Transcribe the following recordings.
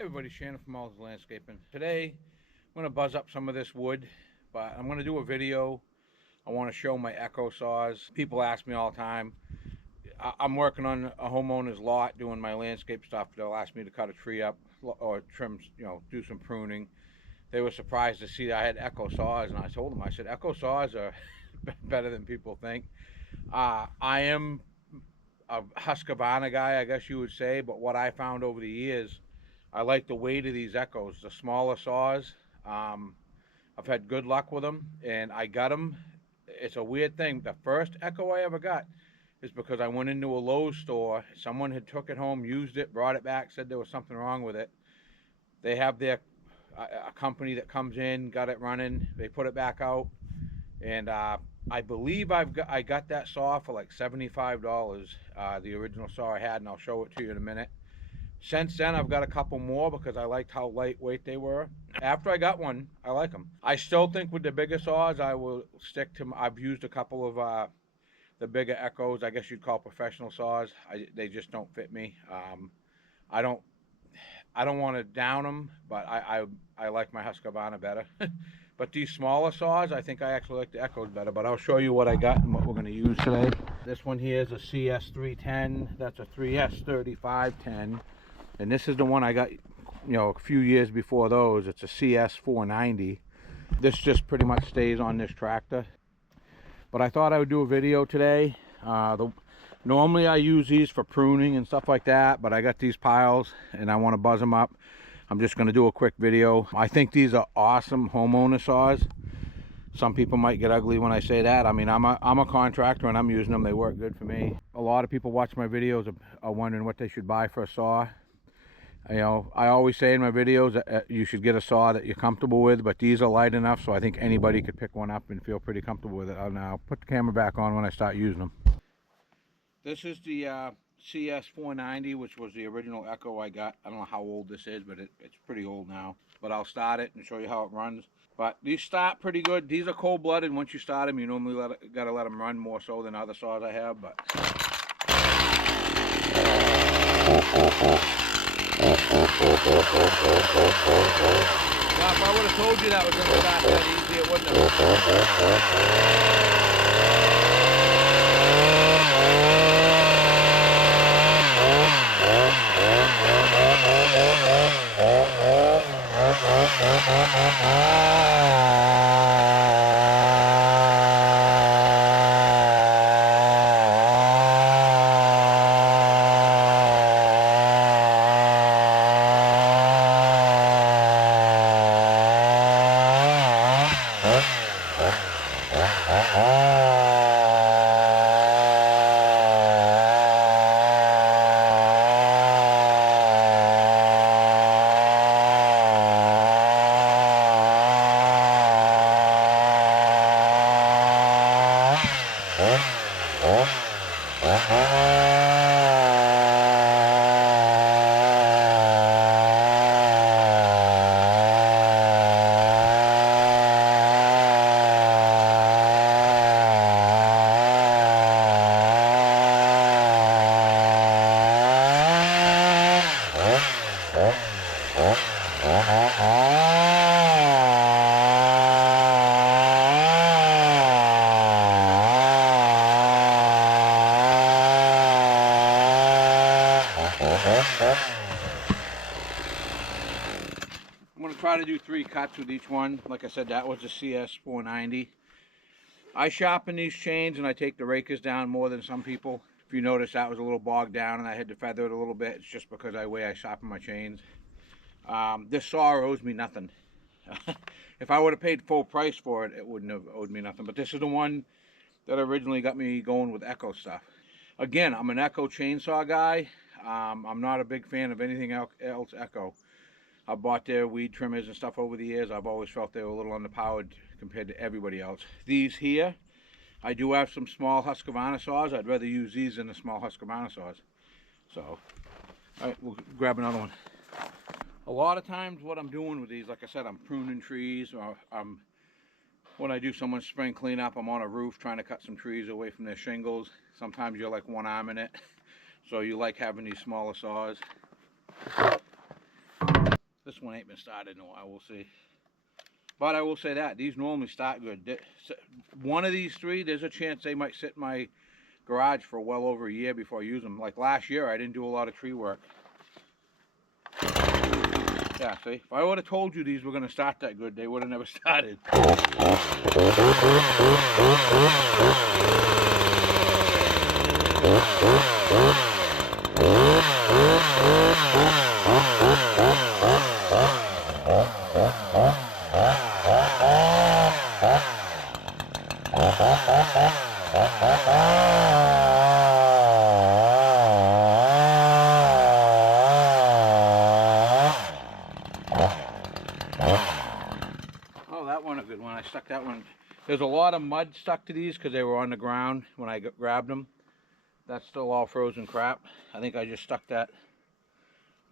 Hey everybody, Shannon from Homeowners Landscaping. Today, I'm going to buzz up some of this wood, but I'm going to do a video. I want to show my Echo saws. People ask me all the time. I'm working on a homeowner's lot doing my landscape stuff. They'll ask me to cut a tree up or trim, do some pruning. They were surprised to see I had Echo saws, and I told them, I said, Echo saws are better than people think. I am a Husqvarna guy, I guess you would say, but what I found over the years, I like the weight of these Echoes, the smaller saws. I've had good luck with them, and I got them. It's a weird thing. The first Echo I ever got is because I went into a Lowe's store. Someone had took it home, used it, brought it back, said there was something wrong with it. They have their a company that comes in, got it running. They put it back out, and I believe I got that saw for like $75. The original saw I had, and I'll show it to you in a minute. Since then, I've got a couple more because I liked how lightweight they were. After I got one, I like them. I still think with the bigger saws, I will stick to. I've used a couple of the bigger Echoes. I guess you'd call professional saws. They just don't fit me. I don't want to down them, but I like my Husqvarna better. But these smaller saws, I think I actually like the Echoes better. But I'll show you what I got and what we're going to use today. This one here is a CS310. That's a 3S3510. And this is the one I got, a few years before those. It's a CS490. This just pretty much stays on this tractor. But I thought I would do a video today. Normally I use these for pruning and stuff like that, but I got these piles and I want to buzz them up. I'm just going to do a quick video. I think these are awesome homeowner saws. Some people might get ugly when I say that. I mean, I'm a contractor and I'm using them. They work good for me. A lot of people watch my videos are wondering what they should buy for a saw. I always say in my videos that you should get a saw that you're comfortable with, but these are light enough, so I think anybody could pick one up and feel pretty comfortable with it. I'll put the camera back on when I start using them. This is the CS490, which was the original Echo I got. I don't know how old this is, but it's pretty old now. But I'll start it and show you how it runs. But these start pretty good. These are cold-blooded. Once you start them, you normally gotta let them run more so than other saws I have. But now, if I would have told you that was going to start that easy, it wouldn't I'm going to try to do 3 cuts with each one. Like I said, that was the CS490. I sharpen these chains and I take the rakers down more than some people. If you notice, that was a little bogged down and I had to feather it a little bit. It's just because of the way I sharpen my chains. This saw owes me nothing. If I would have paid full price for it, it wouldn't have owed me nothing. But this is the one that originally got me going with Echo stuff. Again, I'm an Echo chainsaw guy. I'm not a big fan of anything else Echo. I bought their weed trimmers and stuff over the years. I've always felt they were a little underpowered compared to everybody else. These here, I do have some small Husqvarna saws. I'd rather use these than the small Husqvarna saws. So, all right, we'll grab another one. A lot of times what I'm doing with these, like I said, I'm pruning trees, or when I do someone's spring cleanup, I'm on a roof trying to cut some trees away from their shingles. Sometimes you're like one arm in it, so you like having these smaller saws. This one ain't been started in a while, we'll see. But I will say that, these normally start good. One of these three, there's a chance they might sit in my garage for well over a year before I use them. Like last year, I didn't do a lot of tree work. Yeah, see, if I would have told you these were going to start that good, they would have never started. Oh, that one a good one. I stuck that one. There's a lot of mud stuck to these because they were on the ground when I grabbed them. That's still all frozen crap. I think I just stuck that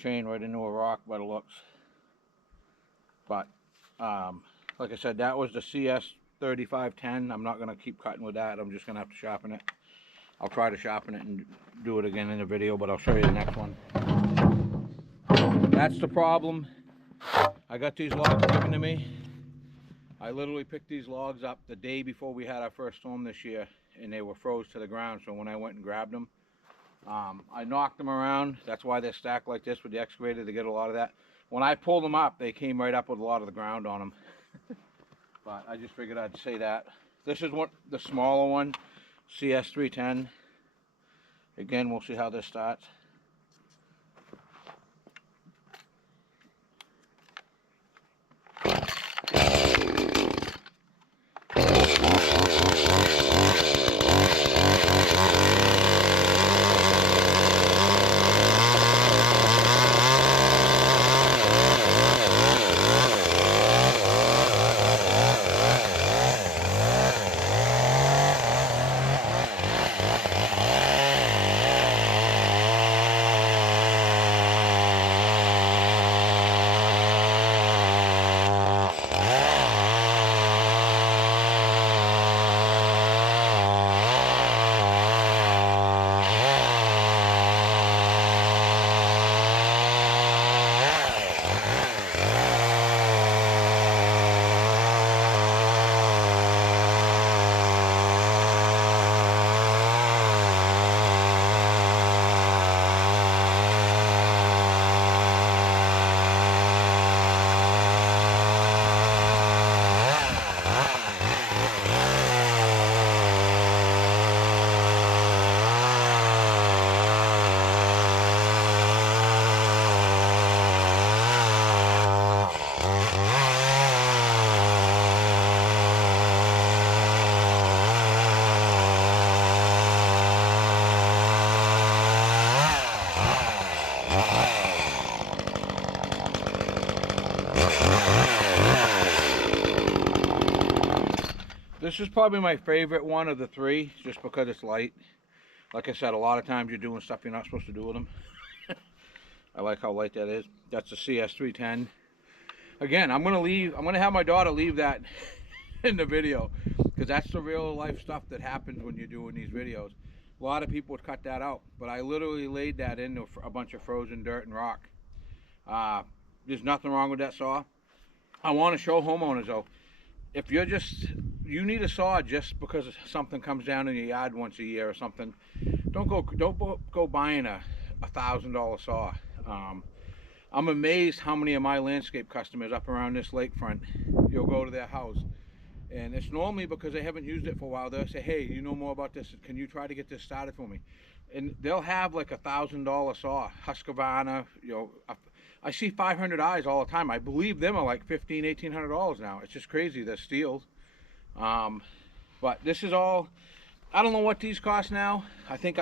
chain right into a rock by the looks. But like I said, that was the CS 3510. I'm not going to keep cutting with that. I'm just going to have to sharpen it. I'll try to sharpen it and do it again in the video, but I'll show you the next one. That's the problem. I got these logs given to me. I literally picked these logs up the day before we had our first storm this year, and they were froze to the ground. So when I went and grabbed them, I knocked them around. That's why they're stacked like this with the excavator, to get a lot of that. When I pulled them up, they came right up with a lot of the ground on them. But I just figured I'd say that. This is what the smaller one, CS 310. Again, we'll see how this starts. This is probably my favorite one of the three, just because it's light. Like I said, a lot of times you're doing stuff you're not supposed to do with them. I like how light that is. That's a CS310. Again, I'm gonna have my daughter leave that in the video, because that's the real life stuff that happens when you're doing these videos. A lot of people would cut that out, but I literally laid that into a bunch of frozen dirt and rock. There's nothing wrong with that saw. I want to show homeowners though, if you need a saw just because something comes down in your yard once a year or something, don't go buying a $1,000 saw. I'm amazed how many of my landscape customers up around this lakefront, you'll go to their house, and it's normally because they haven't used it for a while. They'll say, hey, you know more about this, can you try to get this started for me? And they'll have like a $1,000 saw, Husqvarna, you know. I see 500Is all the time. I believe them are like $1,500, $1,800 now. It's just crazy. They're steels. But this is all, I don't know what these cost now. I think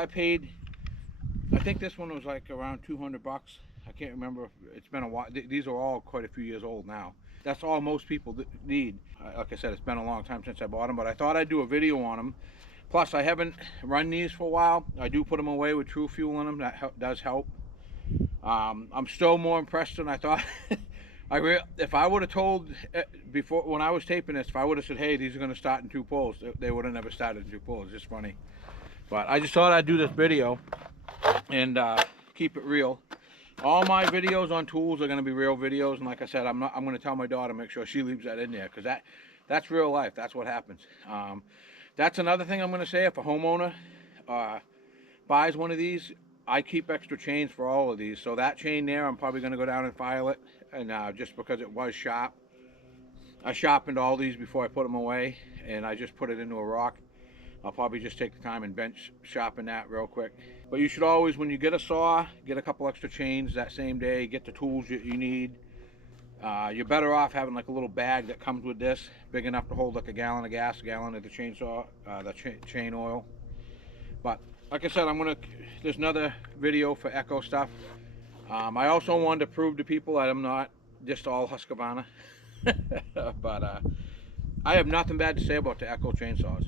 this one was like around 200 bucks. I can't remember. It's been a while. These are all quite a few years old now. That's all most people need. Like I said, it's been a long time since I bought them, but I thought I'd do a video on them. Plus, I haven't run these for a while. I do put them away with True Fuel in them. That does help. I'm still more impressed than I thought. If I would have told before, when I was taping this, if I would have said, hey, these are going to start in 2 pulls, they would have never started in 2 pulls. It's just funny. But I just thought I'd do this video and keep it real. All my videos on tools are going to be real videos, and like I said, I'm going to tell my daughter, make sure she leaves that in there, because that's real life. That's what happens. That's another thing I'm going to say. If a homeowner buys one of these, I keep extra chains for all of these. So that chain there, I'm probably going to go down and file it, and just because it was sharp. I sharpened all these before I put them away, and I just put it into a rock. I'll probably just take the time and bench sharpen that real quick. But you should always, when you get a saw, get a couple extra chains that same day, get the tools you need. You're better off having like a little bag that comes with this, big enough to hold like a gallon of gas, a gallon of the chainsaw, chain oil. But like I said, there's another video for Echo stuff. I also wanted to prove to people that I'm not just all Husqvarna. But I have nothing bad to say about the Echo chainsaws.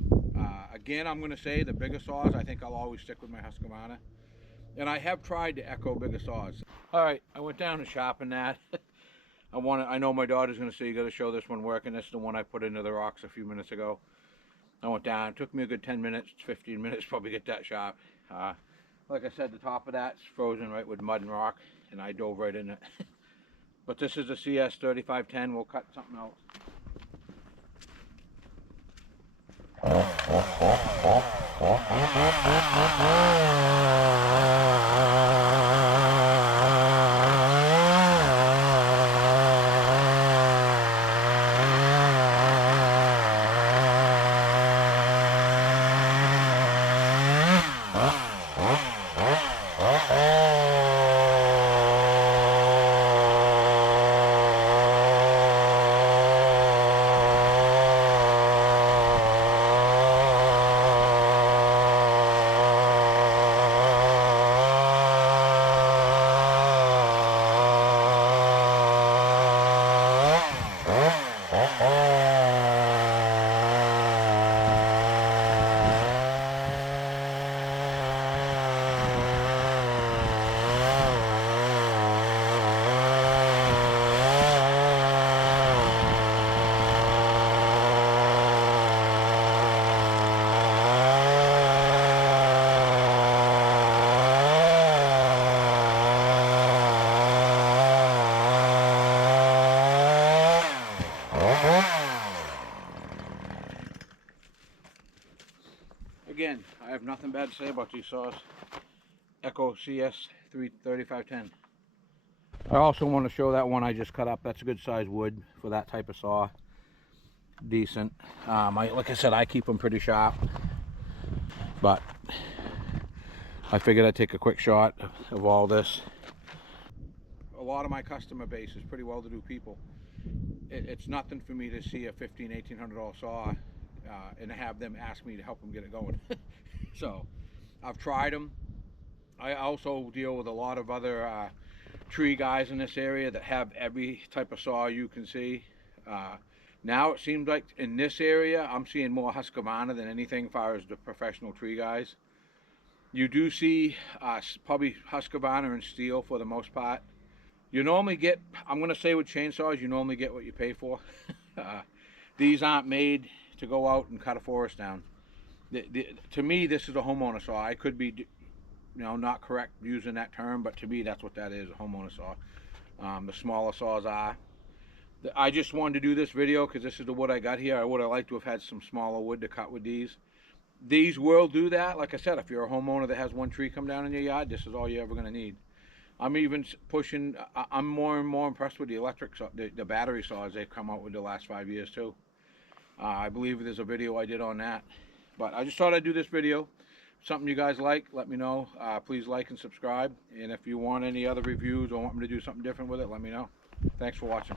Again, I'm going to say the bigger saws, I think I'll always stick with my Husqvarna. And I have tried the Echo bigger saws. Alright, I went down and sharpened that. I know my daughter's going to say, you got to show this one working. This is the one I put into the rocks a few minutes ago. I went down, it took me a good 10 minutes, 15 minutes probably get that sharp. Like I said, the top of that's frozen right with mud and rock, and I dove right in it. But this is a CS 3510, we'll cut something else. Again, I have nothing bad to say about these saws. Echo CS 3510. I also want to show that one I just cut up. That's a good size wood for that type of saw. Decent. Like I said, I keep them pretty sharp. But I figured I'd take a quick shot of all this. A lot of my customer base is pretty well-to-do people. It's nothing for me to see a $1,500, $1,800 saw and have them ask me to help them get it going. So I've tried them. I also deal with a lot of other tree guys in this area that have every type of saw you can see. Now it seems like in this area I'm seeing more Husqvarna than anything as far as the professional tree guys. You do see probably Husqvarna and steel for the most part. You normally get, I'm going to say with chainsaws, you normally get what you pay for. These aren't made to go out and cut a forest down. To me, this is a homeowner saw. I could be, not correct using that term, but to me, that's what that is, a homeowner saw. The smaller saws are. I just wanted to do this video because this is the wood I got here. I would have liked to have had some smaller wood to cut with these. These will do that. Like I said, if you're a homeowner that has one tree come down in your yard, this is all you're ever going to need. I'm even pushing, I'm more and more impressed with the electric, the battery saws they've come out with the last 5 years too. I believe there's a video I did on that. But I just thought I'd do this video. Something you guys like, let me know. Please like and subscribe. And if you want any other reviews or want me to do something different with it, let me know. Thanks for watching.